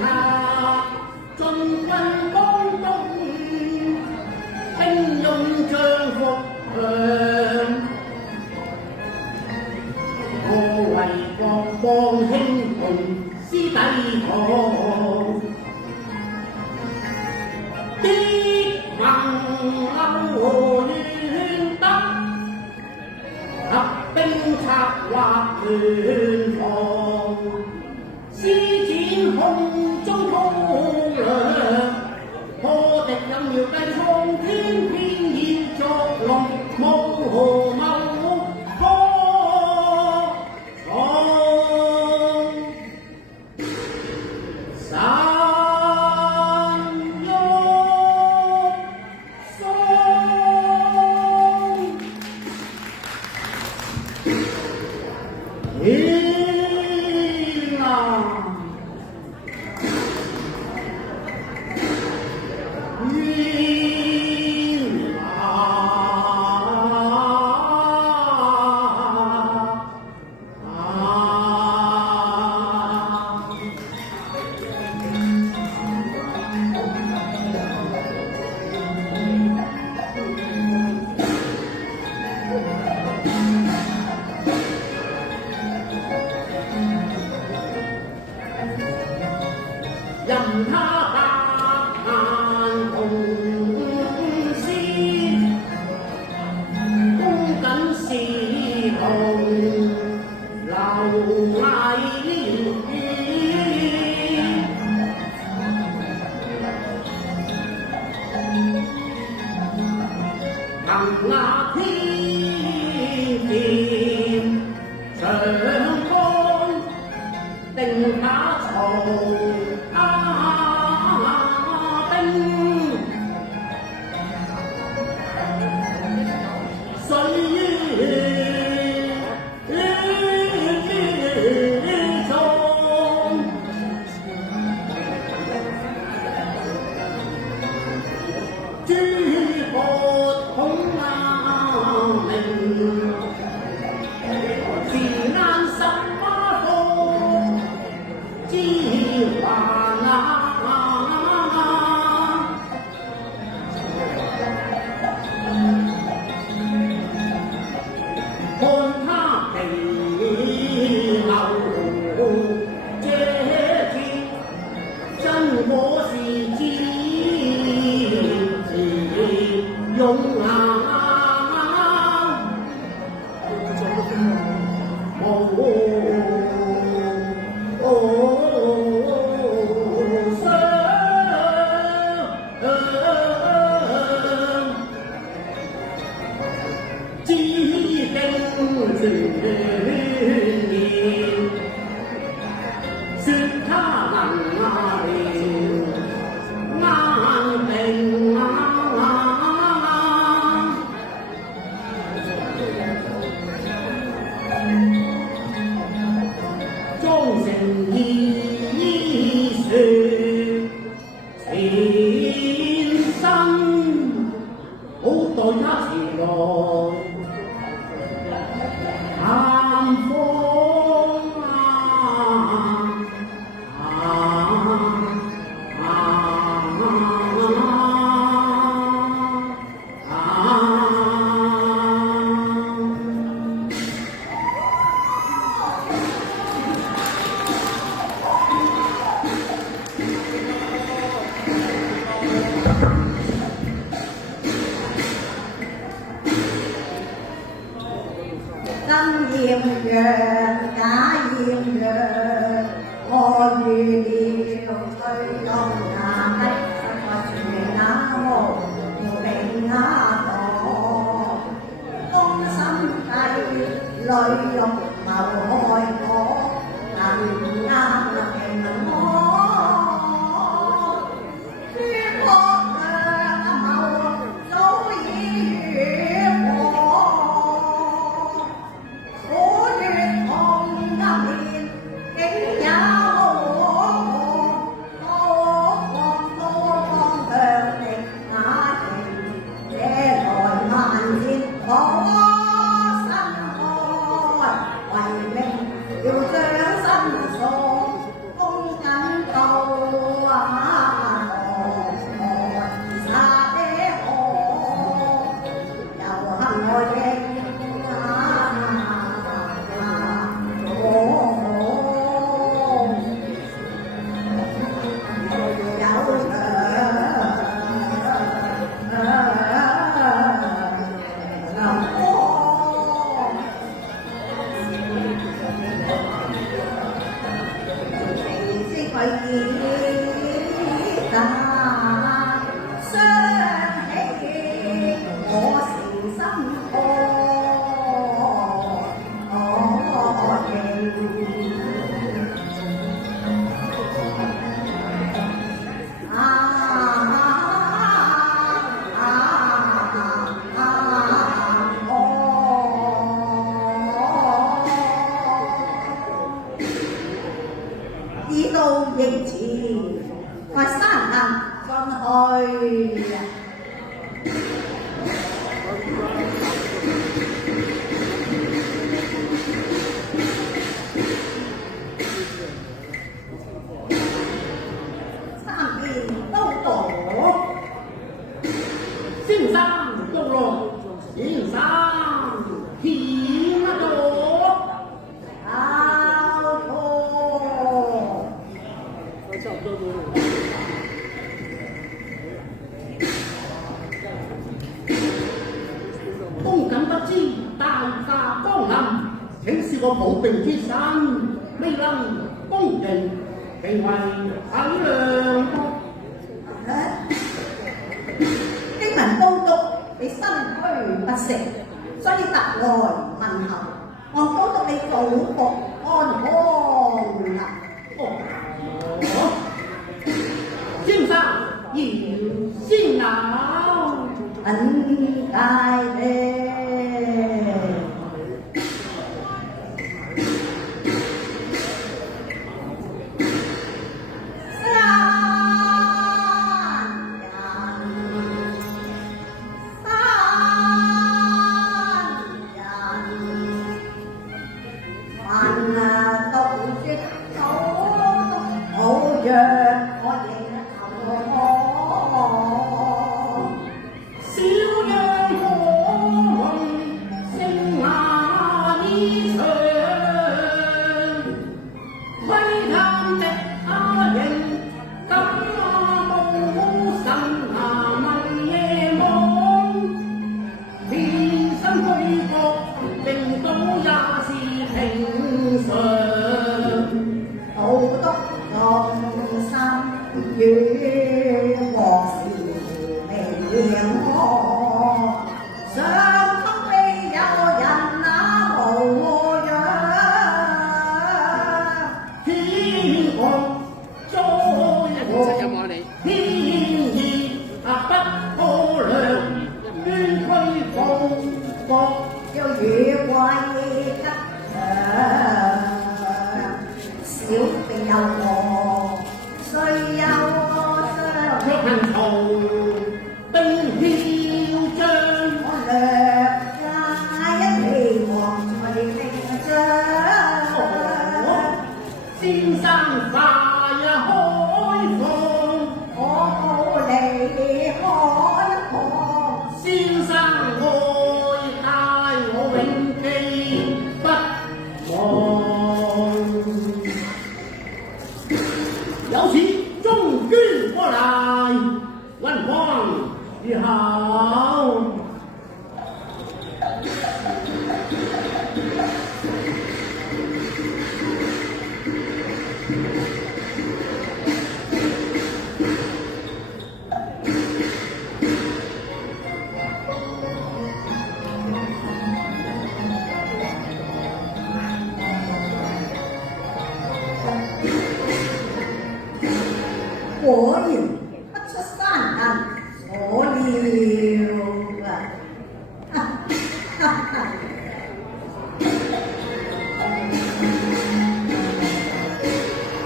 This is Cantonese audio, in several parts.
察，進軍江東，兵勇將復強。我為國邦興隆，師弟堂，必能留願得，合兵策劃聯防。施展空中韜略，破敵任搖計創天，偏要作弄，無何謀破藏。散郁鬆。任他百難同施，恭謹是同留毅憑那天劍上方定把曹真豔陽假豔陽，我預料吹動那低實那無名那朵，攻心計淚欲謀害我，能壓平我。去啊！參見都道，先生到來，先生欠乜咗？交錯。公瑾不知大駕光臨，請恕我抱病之身，未能恭迎，並為體諒。經文都督你身虛不適，所以特來問候。我都督你祖國安康啦。先生要先鬧，很大嘅。果然不出山人所料啊！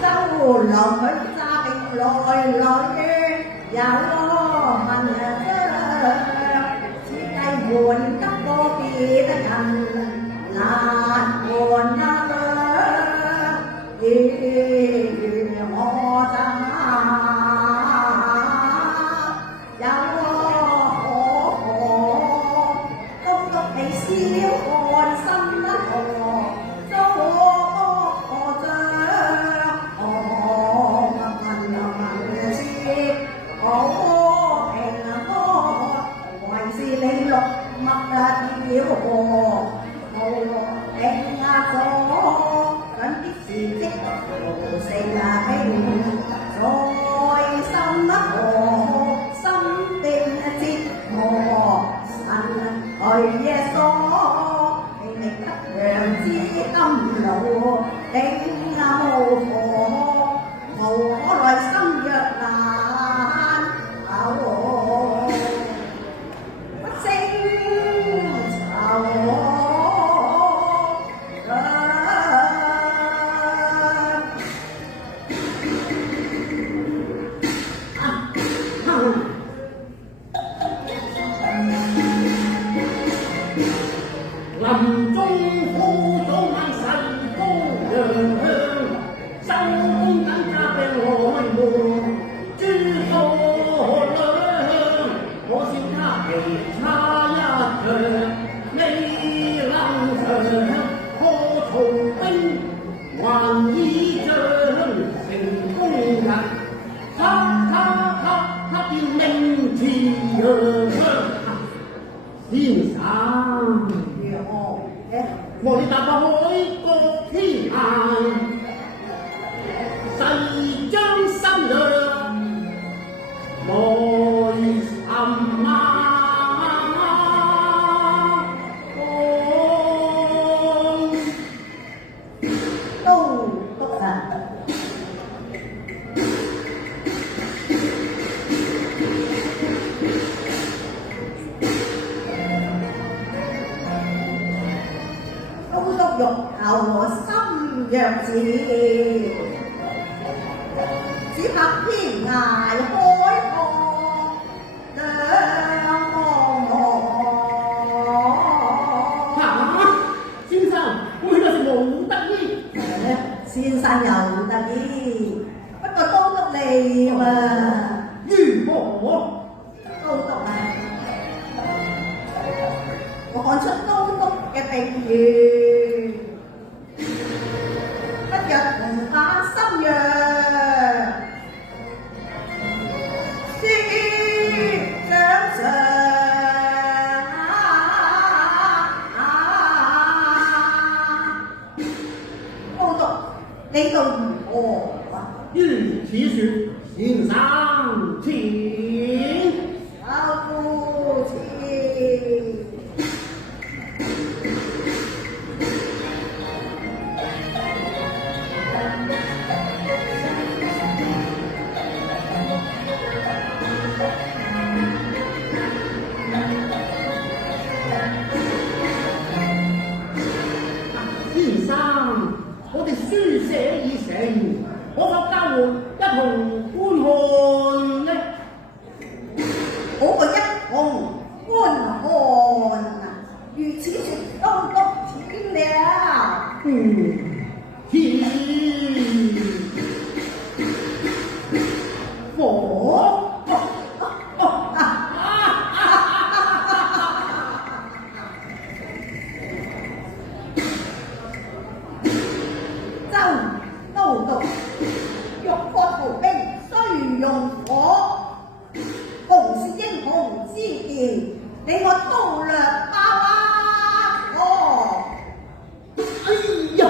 周郎佢揸定來有問只計換得個別的人難換我我哋踏過海角天涯，誓將新約來尋啊！都督啊！都督欲求我心若止，只怕天涯海角兩茫茫。先生，我呢個是無得醫。先生又得意，不過都督你嘛。如何？都督啊！我看出都督嘅定義，不若同他心約，書掌上。都督，你道如何啊？如此說，先生請。老夫子。先生，我哋書寫已成，可否交換一同觀看呢？好過一同觀看啊！如此說，都督請了。天火。都督欲破逃兵，須用火。雄是英雄之傑，你我韜略包啊！哎呀！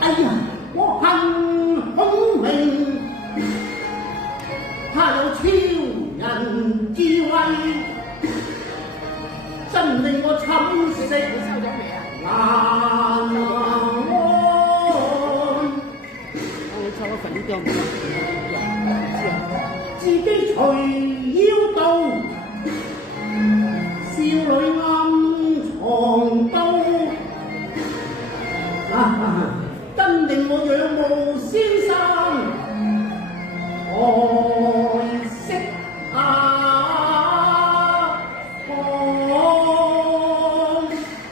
哎呀！我恨孔明，他有超人智慧，真令我寢食難安。自己隨腰刀，少女暗藏刀。真令我仰慕先生，愛惜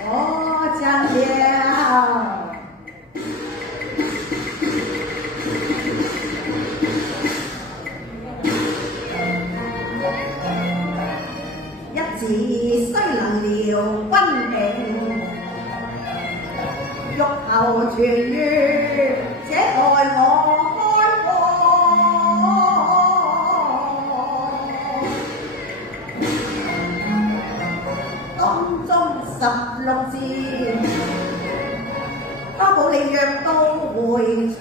我講了。一字雖能療軍病，欲求痊癒，這代我開放。當中16字，多保你藥到回春，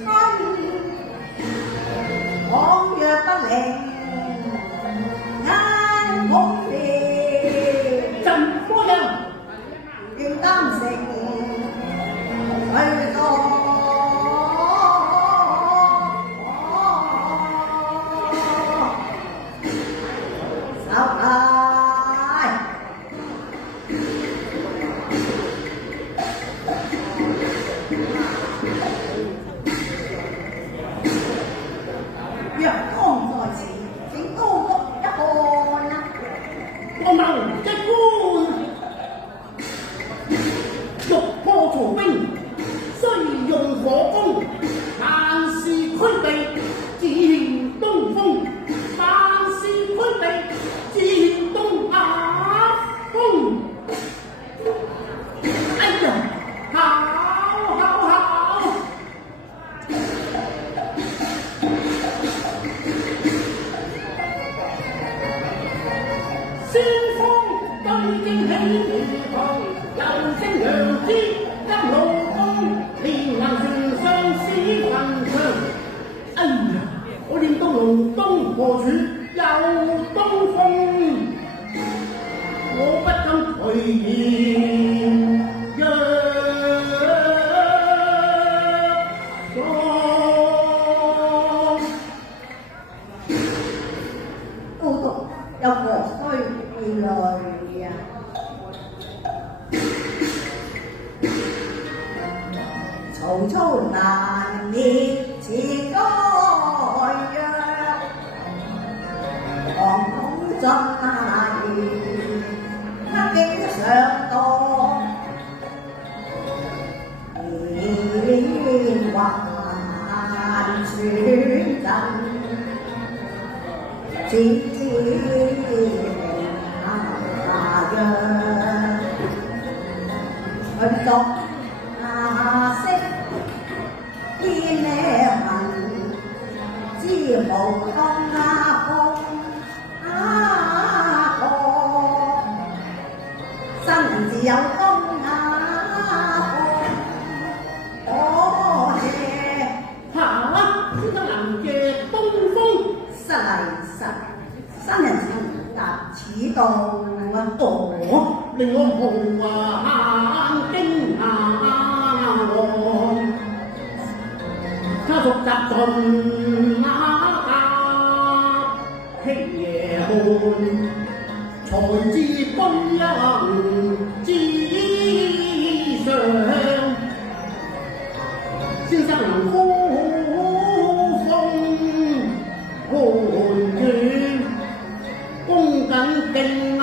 倘若不靈，眼恐裂，怎麼樣？願擔承去做。若剛在此，請都督一看啊！我謀一官，欲破曹兵，須用火攻，萬事俱備，只欠東風。萬事俱備，只欠東風。哎呀！何處有東風？我不敢隨言若松。都督有何須氣餒呀？曹操難滅此災殃，黃統進黑警上當，連環選陣，只下讓去作色。天命知無當風過，新人自有功可謝。先生能借東風，失禮，新人曾達此道令我無限驚訝。他屬集盡馬甲，披夜看，才知君恩之上。先生能呼風喚雨，恭謹敬仰。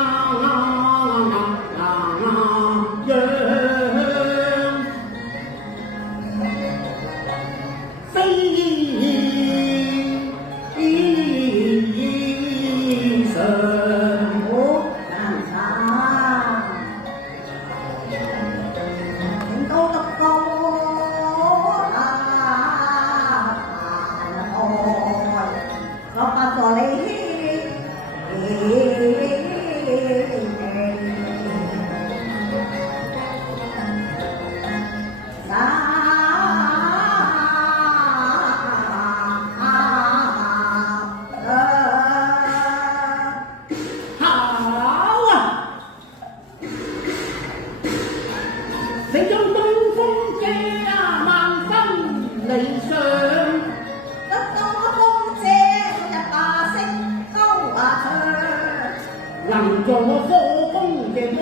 能做科工嘅光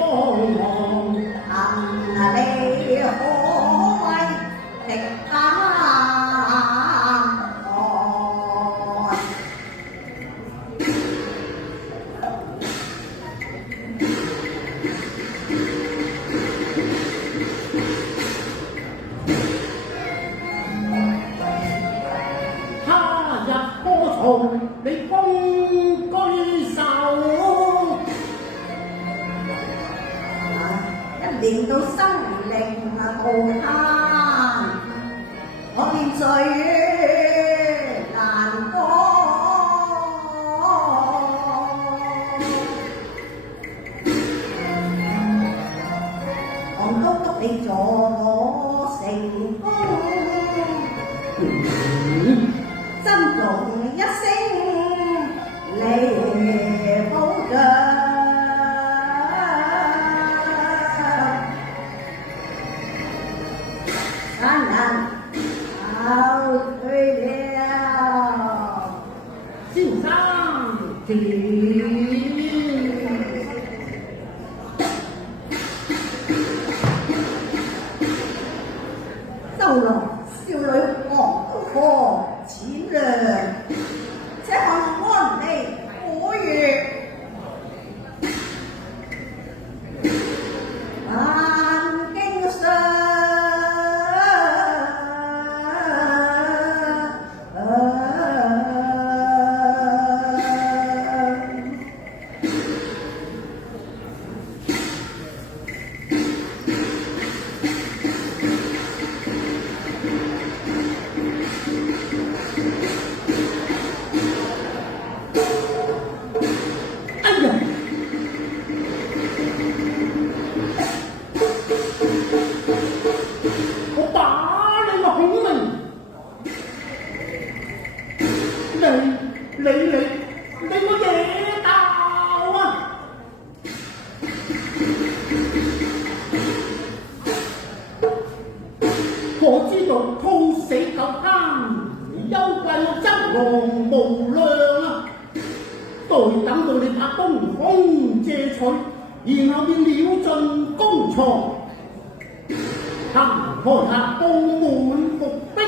芒，你可畏敵膽寒。他日波曹，你公居守。練到生靈無限，我便最難過。唐都督你助我成功，珍重一聲嚟保障。先生周郎少女黃都可淺良，且看安利古月。我知道痛死舊奸，憂貴執郎無量啊！待等到你把東風借取，然後便了盡公床，行開下布滿伏兵，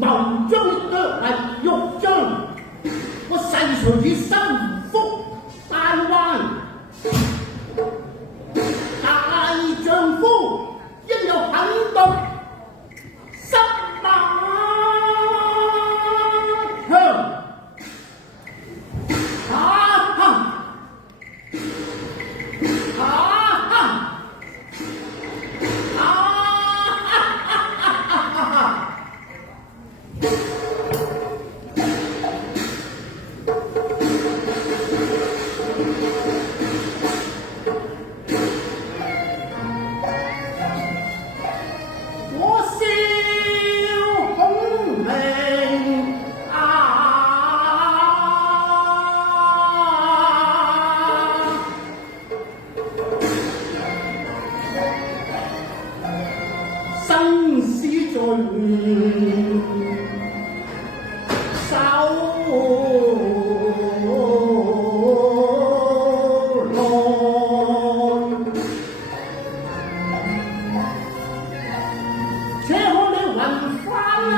謀將腳嚟玉將，我細隨住心腹大患，大丈夫應有狠毒失馬槍。生死在手內，且看你雲翻啊！